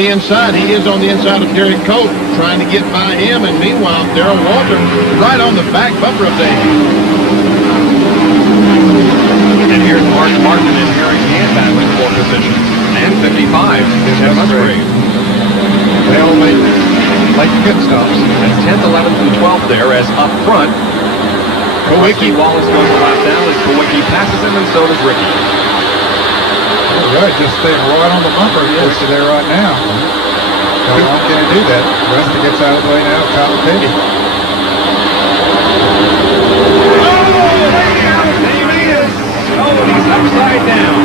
the inside. He is on the inside of Derek Cope, trying to get by him, and meanwhile, Darrell Walter right on the back bumper of Davey. And here's Mark Martin and Harry Gant battling for position. And 55 is Ted Musgrave. They all made late pit stops. That's 10th, 11th, and 12th there, as up front, Kowicki Wallace goes a lap down as Kowicki passes him, and so does Ricky. All right, just staying right on the bumper, of course, there right now. How long can he do that? Resta gets out of the way now, Kyle Petty. He's upside down.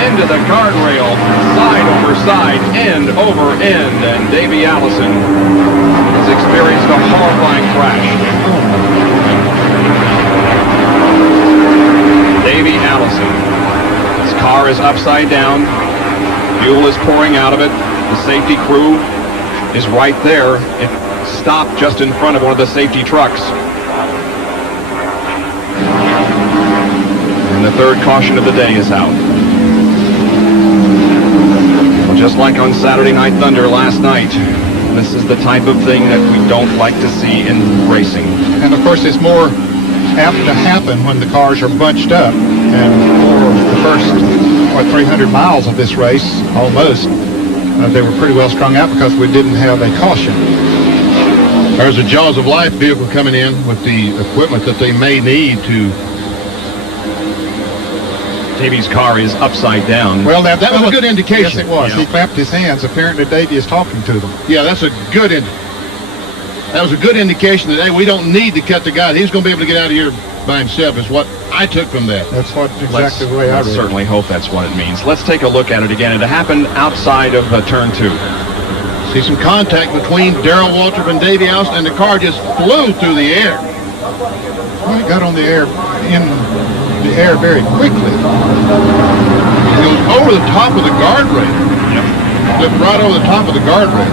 Into the guardrail, side over side, end over end, and Davey Allison has experienced a horrifying crash. Davey Allison. His car is upside down. Fuel is pouring out of it. The safety crew is right there. It stopped just in front of one of the safety trucks. And the third caution of the day is out. Well, just like on Saturday Night Thunder last night, this is the type of thing that we don't like to see in racing. And of course, it's more apt to happen when the cars are bunched up. And for the first, 300 miles of this race, almost, they were pretty well strung out because we didn't have a caution. There's a Jaws of Life vehicle coming in with the equipment that they may need to. Davey's car is upside down. Well, that was a good indication. Yes, it was. Yeah. He clapped his hands. Apparently, Davey is talking to them. Yeah, that was a good indication that, hey, we don't need to cut the guy. He's going to be able to get out of here by himself, is what I took from that. That's exactly the way I read it. Certainly hope that's what it means. Let's take a look at it again. It happened outside of turn 2. See some contact between Darrell Waltrip and Davey Allison, and the car just flew through the air. Well, he got on the air, in the air very quickly. It was over the top of the guardrail. Yep. Flipped right over the top of the guardrail.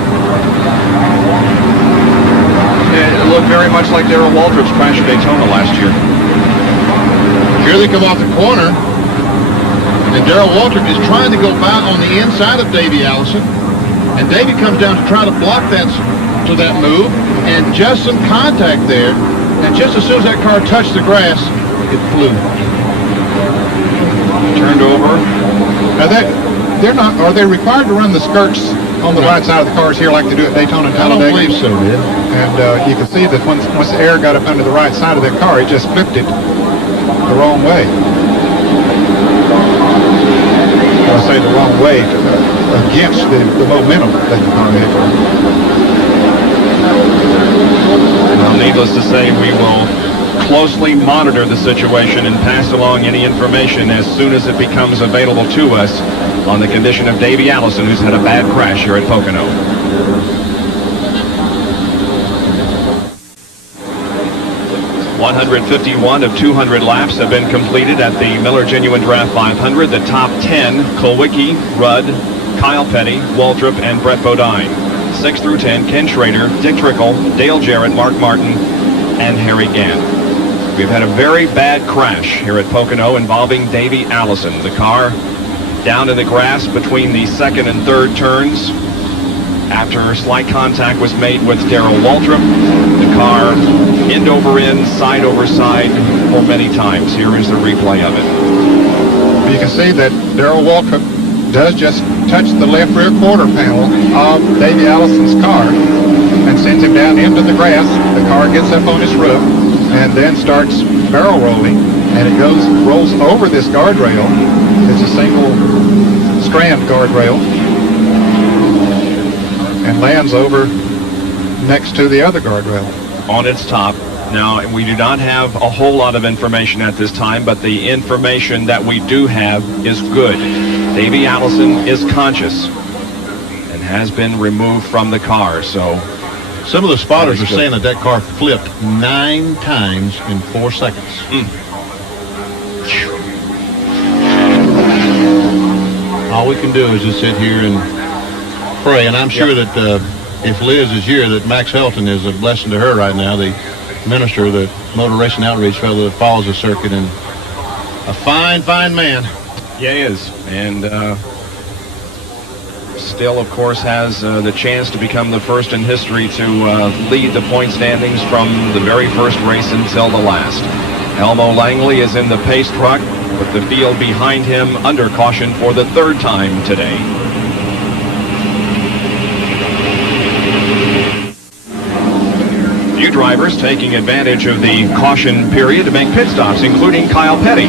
It looked very much like Darrell Waltrip's crash at Daytona last year. Here they come off the corner, and Darrell Waltrip is trying to go by on the inside of Davey Allison, and Davey comes down to try to block that move, and just some contact there, and just as soon as that car touched the grass, it flew. Turned over. Now are they required to run the skirts on the right side of the cars here like they do at Daytona and Talladega? I don't believe so, Ed. And you can see that once the air got up under the right side of that car, it just flipped it the wrong way. I'll say the wrong way against the momentum that the car had. Well, needless to say, we will closely monitor the situation and pass along any information as soon as it becomes available to us on the condition of Davey Allison, who's had a bad crash here at Pocono. .151 of 200 laps have been completed at the Miller Genuine Draft 500. The top 10, Kulwicki, Rudd, Kyle Petty, Waltrip, and Brett Bodine. 6 through 10, Ken Schrader, Dick Trickle, Dale Jarrett, Mark Martin, and Harry Gant. We've had a very bad crash here at Pocono involving Davey Allison. The car down in the grass between the second and third turns after slight contact was made with Darrell Waltrip. The car end over end, side over side for many times. Here is the replay of it. You can see that Darrell Waltrip does just touch the left rear quarter panel of Davey Allison's car and sends him down into the grass. The car gets up on its roof and then starts barrel rolling, and it rolls over this guardrail. It's a single strand guardrail and lands over next to the other guardrail on its top. Now, we do not have a whole lot of information at this time, but the information that we do have is good. Davey Allison is conscious and has been removed from the car, so some of the spotters are saying that car flipped 9 times in 4 seconds. All we can do is just sit here and pray, and I'm sure that if Liz is here, that Max Helton is a blessing to her right now, the minister, the motor racing outreach fellow that follows the circuit, and a fine man. Yeah, he is. And still, of course, has the chance to become the first in history to lead the point standings from the very first race until the last. Elmo Langley is in the pace truck with the field behind him under caution for the third time today. Few drivers taking advantage of the caution period to make pit stops, including Kyle Petty.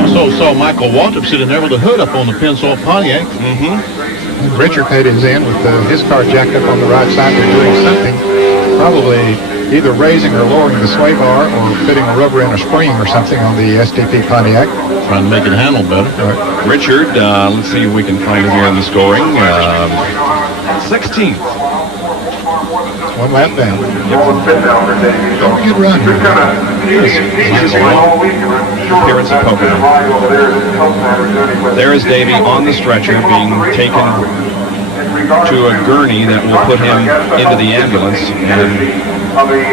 Also saw Michael Waltrip sitting there with the hood up on the Pennzoil Pontiac. Richard Petty is in with his car jacked up on the right side. They're doing something, probably either raising or lowering the sway bar or fitting a rubber in or spring or something on the SDP Pontiac. Trying to make it handle better. Right. Richard, let's see if we can find him here in the scoring. 16th. One lap down. Good run. Appearance of Pocono. There is Davey on the stretcher being taken to a gurney that will put him into the ambulance and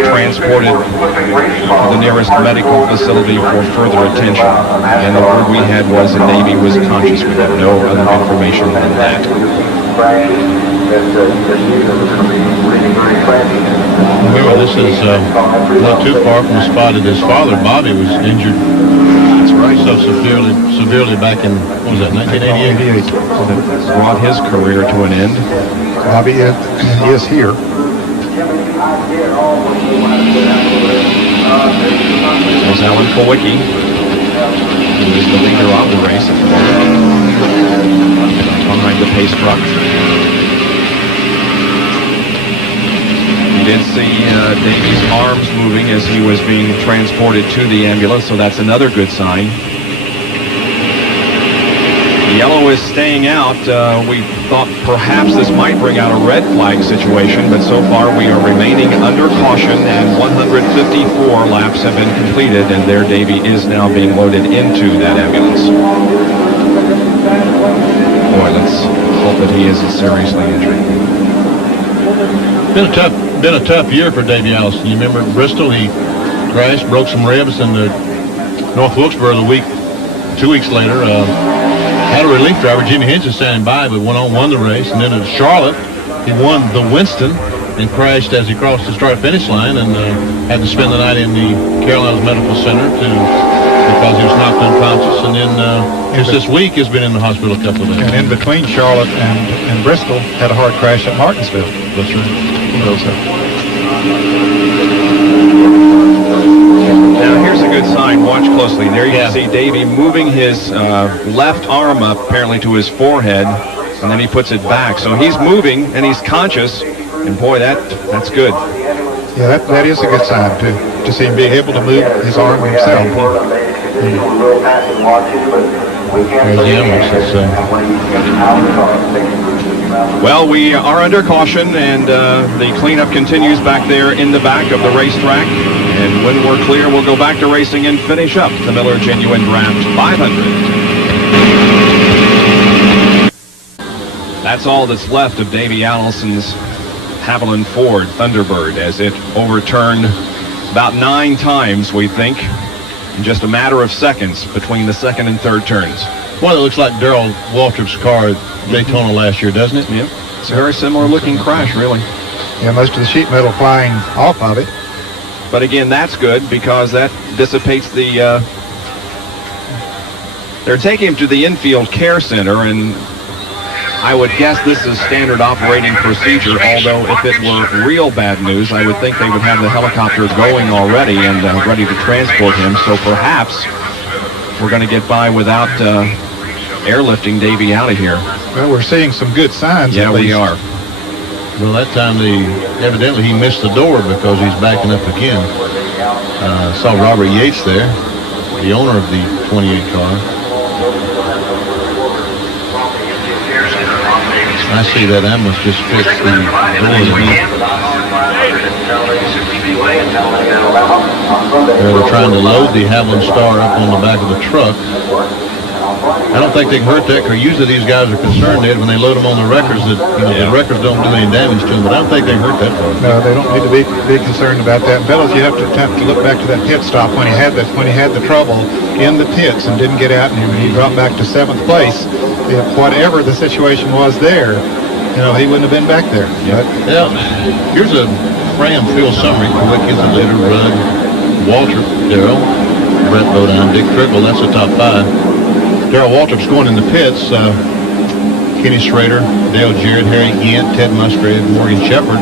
transported to the nearest medical facility for further attention. And the word we had was that Davey was conscious. We have no other information than that. Remember, this is not too far from the spot that his father, Bobby, was injured. That's right. So severely back in, what was that, 1988? That brought his career to an end. Bobby is here. There's Alan Kulwicki, who is the leader of the race at the moment, behind the pace truck. You did see Davey's arms moving as he was being transported to the ambulance, so that's another good sign. The yellow is staying out. We thought perhaps this might bring out a red flag situation, but so far we are remaining under caution, and 154 laps have been completed, and there Davey is now being loaded into that ambulance. Boy, let's hope that he isn't seriously injured. Been a tough year for Davey Allison. You remember at Bristol, he crashed, broke some ribs, and North Wilkesboro 2 weeks later, had a relief driver, Jimmy Henson, standing by, but went on, won the race. And then at Charlotte, he won the Winston and crashed as he crossed the start-finish line, and had to spend the night in the Carolinas Medical Center because he was knocked unconscious. And then just this week has been in the hospital a couple of days. And in between Charlotte and Bristol, had a hard crash at Martinsville. That's right. Now here's a good sign. Watch closely. There you can see Davey moving his left arm up apparently to his forehead, and then he puts it back. So he's moving and he's conscious, and boy, that's good. Yeah, that is a good sign to see him be able to move his arm himself. Well, we are under caution, and the cleanup continues back there in the back of the racetrack. And when we're clear, we'll go back to racing and finish up the Miller Genuine Draft 500. That's all that's left of Davey Allison's Haviland Ford Thunderbird, as it overturned about 9 times, we think, in just a matter of seconds between the second and third turns. Well, it looks like Darrell Waltrip's car at Daytona last year, doesn't it? Yep. It's a very similar looking crash, really. Yeah, most of the sheet metal flying off of it. But again, that's good because that dissipates the... They're taking him to the infield care center, and I would guess this is standard operating procedure, although if it were real bad news, I would think they would have the helicopter going already and ready to transport him. So perhaps we're going to get by without airlifting Davey out of here. Well, we're seeing some good signs. Yeah, we are. Well, that time evidently he missed the door because he's backing up again. Saw Robert Yates there, the owner of the 28 car. I see that ambulance just fixed the door. They're trying to load the Haviland Star up on the back of the truck. I don't think they can hurt that car. Usually these guys are concerned, Ed, when they load them on the wreckers that the wreckers don't do any damage to them, but I don't think they can hurt that car. No, they don't need to be concerned about that. Fellas, you have to look back to that pit stop when he had the trouble in the pits and didn't get out, and he dropped back to 7th place. If whatever the situation was there, he wouldn't have been back there. Yeah. Here's a Ram field summary. Kowicki's the leader, Rudd, Waltrip, Darrell, Brett Bodine, Dick Trickle. That's the top 5. Darrell Waltrip's going in the pits. Kenny Schrader, Dale Jarrett, Harry Gant, Ted Musgrave, Morgan Shepherd,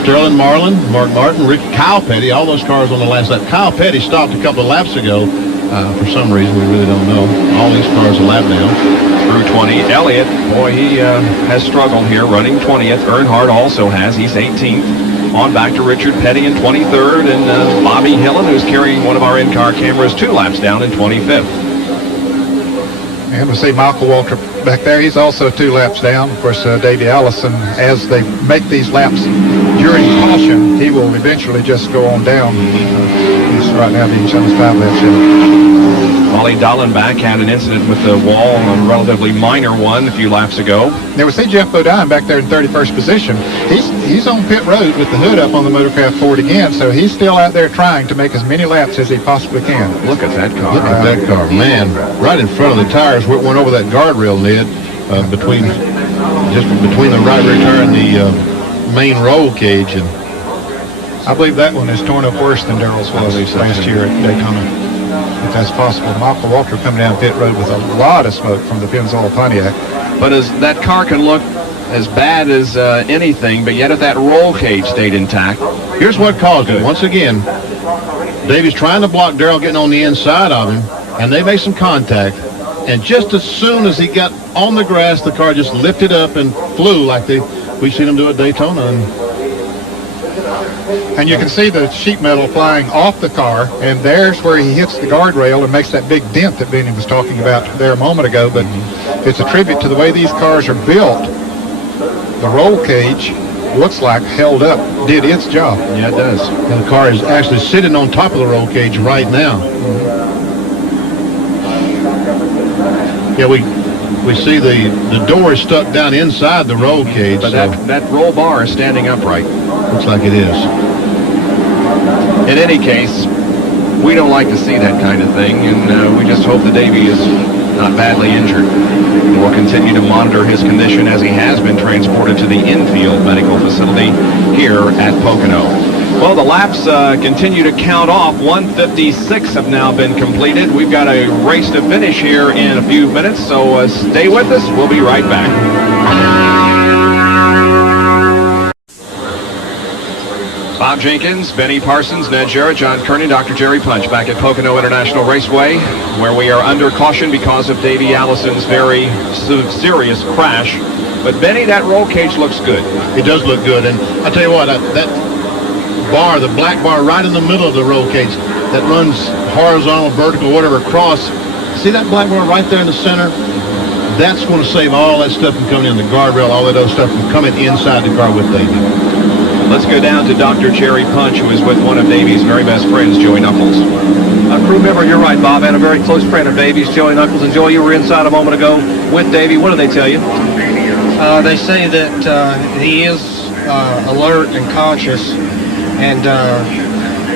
Sterling Marlin, Mark Martin, Kyle Petty, all those cars on the last lap. Kyle Petty stopped a couple of laps ago. For some reason, we really don't know. All these cars are lap down. Through 20. Elliott, boy, he has struggled here, running 20th. Earnhardt also has. He's 18th. On back to Richard Petty in 23rd, and Bobby Hillen, who's carrying one of our in-car cameras, 2 laps down in 25th. And we see Michael Waltrip back there. He's also 2 laps down. Of course, Davey Allison, as they make these laps during caution, he will eventually just go on down. He's right now being shown as 5 laps down. Wally Dallenbach had an incident with the wall, a relatively minor one, a few laps ago. Now we see Jeff Bodine back there in 31st position. He's on pit road with the hood up on the Motorcraft Ford again, so he's still out there trying to make as many laps as he possibly can. Look at that car. Look at that car, man! Right in front of the tires, went over that guardrail, Ned, between the right rear tire and the main roll cage, and I believe that one is torn up worse than Darrell's was last year at Daytona. If that's possible. Michael Waltrip coming down pit road with a lot of smoke from the Pennzoil Pontiac. But that car can look as bad as anything, but yet if that roll cage stayed intact. Here's what caused it. Once again, Davey's trying to block Darrell getting on the inside of him, and they made some contact. And just as soon as he got on the grass, the car just lifted up and flew like we've seen him do at Daytona. And you can see the sheet metal flying off the car, and there's where he hits the guardrail and makes that big dent that Benny was talking about there a moment ago. But it's a tribute to the way these cars are built. The roll cage looks like held up, did its job. Yeah, it does. And the car is actually sitting on top of the roll cage right now. Yeah, we see the door is stuck down inside the roll cage. But that roll bar is standing upright. Looks like it is. In any case, we don't like to see that kind of thing, and we just hope that Davey is not badly injured. We'll continue to monitor his condition as he has been transported to the infield medical facility here at Pocono. Well, the laps continue to count off. 156 have now been completed. We've got a race to finish here in a few minutes, so stay with us. We'll be right back. Bob Jenkins, Benny Parsons, Ned Jarrett, John Kearney, Dr. Jerry Punch back at Pocono International Raceway, where we are under caution because of Davey Allison's very serious crash. But Benny, that roll cage looks good. It does look good, and I tell you what, that bar, the black bar right in the middle of the roll cage that runs horizontal, vertical, whatever, across. See that black bar right there in the center? That's going to save all that stuff from coming in the guardrail, all that other stuff from coming inside the car with Davey. Let's go down to Dr. Jerry Punch, who is with one of Davey's very best friends, Joey Knuckles. A crew member, you're right, Bob, and a very close friend of Davey's, Joey Knuckles. And Joey, you were inside a moment ago with Davey. What did they tell you? They say that he is alert and conscious and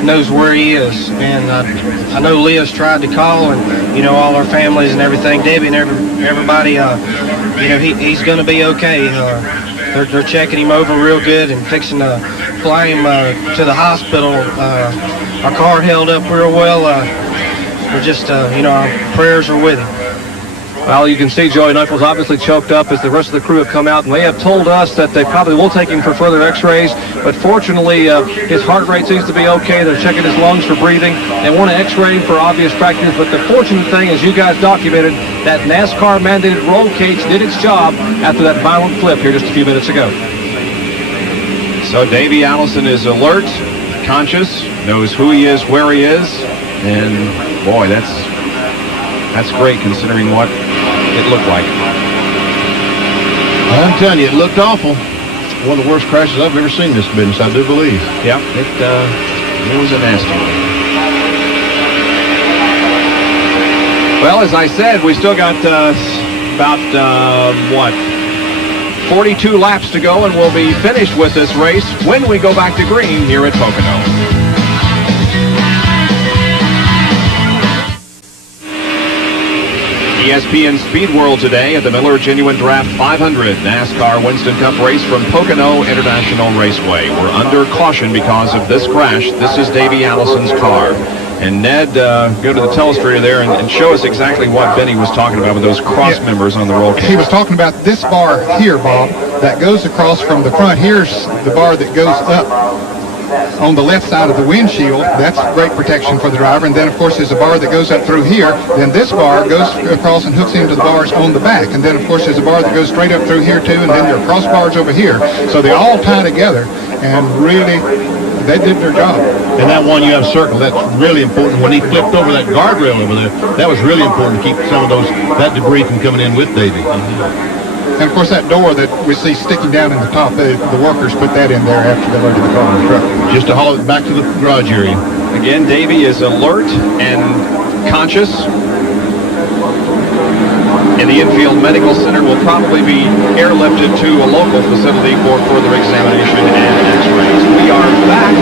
knows where he is. And I know Leah's tried to call, and all our families and everything. Davey and everybody, he's going to be okay. They're checking him over real good and fixing to fly him to the hospital. Our car held up real well. We're just, our prayers are with him. Well, you can see Joey Knuckles obviously choked up as the rest of the crew have come out, and they have told us that they probably will take him for further x-rays, but fortunately his heart rate seems to be okay. They're checking his lungs for breathing. They want to x-ray him for obvious fractures, but the fortunate thing, as you guys documented, that NASCAR mandated roll cage did its job after that violent flip here just a few minutes ago. So Davey Allison is alert, conscious, knows who he is, where he is, and boy, that's great considering what it looked like. I'm telling you, it looked awful. One of the worst crashes I've ever seen in this business, I do believe. Yeah, it was a nasty one. Well, as I said, we still got about 42 laps to go, and we'll be finished with this race when we go back to green here at Pocono. ESPN Speed World today at the Miller Genuine Draft 500 NASCAR Winston Cup race from Pocono International Raceway. We're under caution because of this crash. This is Davey Allison's car. And Ned, go to the telestrator there and show us exactly what Benny was talking about with those cross members on the roll cage. He was talking about this bar here, Bob, that goes across from the front. Here's the bar that goes up on the left side of the windshield. That's great protection for the driver. And then, of course, there's a bar that goes up through here. Then this bar goes across and hooks into the bars on the back. And then, of course, there's a bar that goes straight up through here, too. And then there are crossbars over here. So they all tie together. And really, they did their job. And that one you have circled, that's really important. When he flipped over that guardrail over there, that was really important to keep some of that debris from coming in with Davey. And, of course, that door that we see sticking down in the top, the workers put that in there after they loaded the car in the truck. Just to haul it back to the garage area. Again, Davey is alert and conscious. And the infield medical center will probably be airlifted to a local facility for further examination and x-rays. We are back